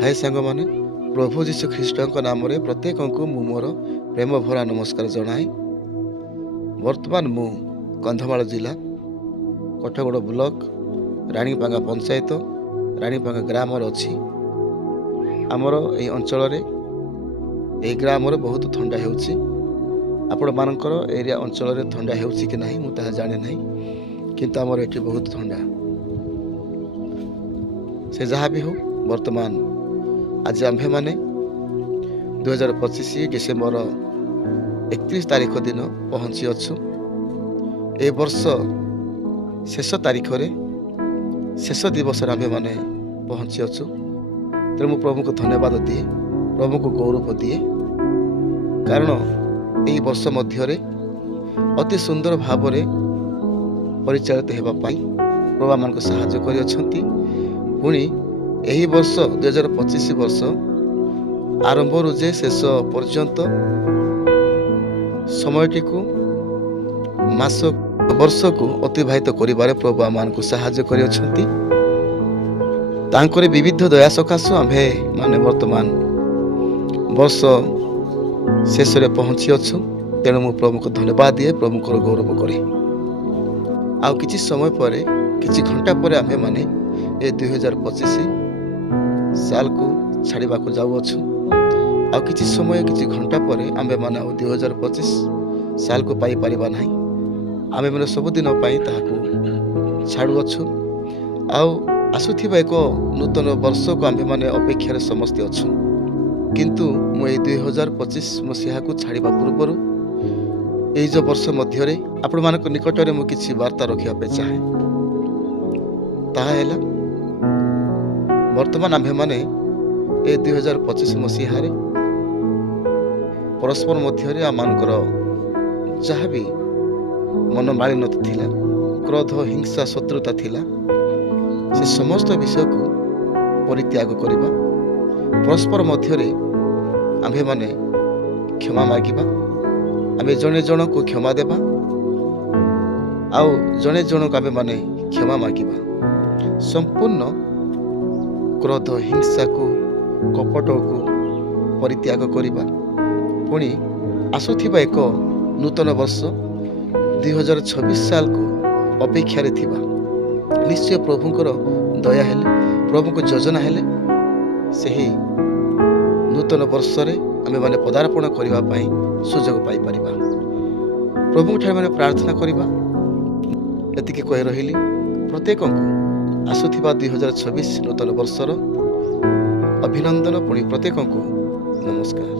हाय सांगमाने प्रभु जीशु ख्रीष्टଙ୍କ ନାମରେ ପ୍ରତ୍ୟେକଙ୍କୁ ମୁଁ ମୋର ପ୍ରେମ ଭରା ନମସ୍କାର ଜଣାଏ। ବର୍ତ୍ତମାନ ମୁଁ କନ୍ଧମାଳ ଜିଲ୍ଲା କଠଗଡ଼ ବ୍ଲକ ରାଣୀପାଙ୍ଗା ପଞ୍ଚାୟତ ରାଣୀପାଙ୍ଗା ଗ୍ରାମରେ ଅଛି। ଆମର ଏହି ଅଞ୍ଚଳରେ ଏହି ଗ୍ରାମରେ ବହୁତ ଥଣ୍ଡା ହେଉଛି। ଆପଣମାନଙ୍କର ଏରିଆ ଅଞ୍ଚଳରେ ଥଣ୍ଡା ହେଉଛି କି ନାହିଁ ମୁଁ ତାହା ଜାଣେ ନାହିଁ, କିନ୍ତୁ ଆମର ଏଠି ବହୁତ ଥଣ୍ଡା। ସେ ଯାହା ବି ହେଉ, ବର୍ତ୍ତମାନ ଆଜି ଆମ୍ଭେମାନେ 2025 ଡିସେମ୍ବର 31 ତାରିଖ ଦିନ ପହଞ୍ଚି ଅଛୁ। ଏ ବର୍ଷ ଶେଷ ତାରିଖରେ ଶେଷ ଦିବସରେ ଆମ୍ଭେମାନେ ପହଞ୍ଚି ଅଛୁ। ତେଣୁ ମୁଁ ପ୍ରଭୁଙ୍କୁ ଧନ୍ୟବାଦ ଦିଏ, ପ୍ରଭୁଙ୍କୁ ଗୌରବ ଦିଏ, କାରଣ ଏହି ବର୍ଷ ମଧ୍ୟରେ ଅତି ସୁନ୍ଦର ଭାବରେ ପରିଚାଳିତ ହେବା ପାଇଁ ପ୍ରଭୁ ଆମମାନଙ୍କୁ ସାହାଯ୍ୟ କରିଅଛନ୍ତି। ପୁଣି ଏହି ବର୍ଷ 2025 ବର୍ଷ ଆରମ୍ଭରୁ ଯେ ଶେଷ ପର୍ଯ୍ୟନ୍ତ ସମୟଟିକୁ ବର୍ଷକୁ ଅତିବାହିତ କରିବାରେ ପ୍ରଭୁ ଆମମାନଙ୍କୁ ସାହାଯ୍ୟ କରିଅଛନ୍ତି। ତାଙ୍କର ବିବିଧ ଦୟା ସକାଶୁ ଆମ୍ଭେ ମାନେ ବର୍ତ୍ତମାନ ବର୍ଷ ଶେଷରେ ପହଞ୍ଚି ଅଛୁ। ତେଣୁ ମୁଁ ପ୍ରଭୁଙ୍କୁ ଧନ୍ୟବାଦ ଦିଏ, ପ୍ରଭୁଙ୍କର ଗୌରବ କରେ। ଆଉ କିଛି ସମୟ ପରେ, କିଛି ଘଣ୍ଟା ପରେ ଆମ୍ଭେମାନେ ଏ 2025 ସାଲକୁ ଛାଡ଼ିବାକୁ ଯାଉଅଛୁ। ଆଉ କିଛି ସମୟ, କିଛି ଘଣ୍ଟା ପରେ ଆମ୍ଭେମାନେ ଆଉ 2025 ସାଲକୁ ପାଇପାରିବା ନାହିଁ। ଆମେମାନେ ସବୁଦିନ ପାଇଁ ତାହାକୁ ଛାଡ଼ୁଅଛୁ। ଆଉ ଆସୁଥିବା ଏକ ନୂତନ ବର୍ଷକୁ ଆମ୍ଭେମାନେ ଅପେକ୍ଷାରେ ସମସ୍ତେ ଅଛୁ। କିନ୍ତୁ ମୁଁ ଏଇ 2025 ମସିହାକୁ ଛାଡ଼ିବା ପୂର୍ବରୁ ଏଇ ଯେଉଁ ବର୍ଷ ମଧ୍ୟରେ ଆପଣମାନଙ୍କ ନିକଟରେ ମୁଁ କିଛି ବାର୍ତ୍ତା ରଖିବା ପାଇଁ ଚାହେଁ। ତାହା ହେଲା, ବର୍ତ୍ତମାନ ଆମ୍ଭେମାନେ ଏ 2025 ମସିହାରେ ପରସ୍ପର ମଧ୍ୟରେ ଆମମାନଙ୍କର ଯାହା ବି ମନମାଳିନ୍ୟତା ଥିଲା, କ୍ରୋଧ, ହିଂସା, ଶତ୍ରୁତା ଥିଲା, ସେ ସମସ୍ତ ବିଷୟକୁ ପରିତ୍ୟାଗ କରିବା। ପରସ୍ପର ମଧ୍ୟରେ ଆମ୍ଭେମାନେ କ୍ଷମା ମାଗିବା। ଆମେ ଜଣେ ଜଣଙ୍କୁ କ୍ଷମା ଦେବା, ଆଉ ଜଣେ ଜଣଙ୍କୁ ଆମେମାନେ କ୍ଷମା ମାଗିବା। ସମ୍ପୂର୍ଣ୍ଣ କ୍ରୋଧ, ହିଂସାକୁ, କପଟକୁ ପରିତ୍ୟାଗ କରିବା। ପୁଣି ଆସୁଥିବା ଏକ ନୂତନ ବର୍ଷ 2026 ସାଲକୁ ଅପେକ୍ଷାରେ ଥିବା, ନିଶ୍ଚୟ ପ୍ରଭୁଙ୍କର ଦୟା ହେଲେ, ପ୍ରଭୁଙ୍କ ଯୋଜନା ହେଲେ ସେହି ନୂତନ ବର୍ଷରେ ଆମେମାନେ ପଦାର୍ପଣ କରିବା ପାଇଁ ସୁଯୋଗ ପାଇପାରିବା। ପ୍ରଭୁଙ୍କଠାରେ ମାନେ ପ୍ରାର୍ଥନା କରିବା। ଏତିକି କହି ରହିଲି। ପ୍ରତ୍ୟେକଙ୍କୁ ଆସୁଥିବା 2026 ନୂତନ ବର୍ଷର ଅଭିନନ୍ଦନ। ପୁଣି ପ୍ରତ୍ୟେକଙ୍କୁ ନମସ୍କାର।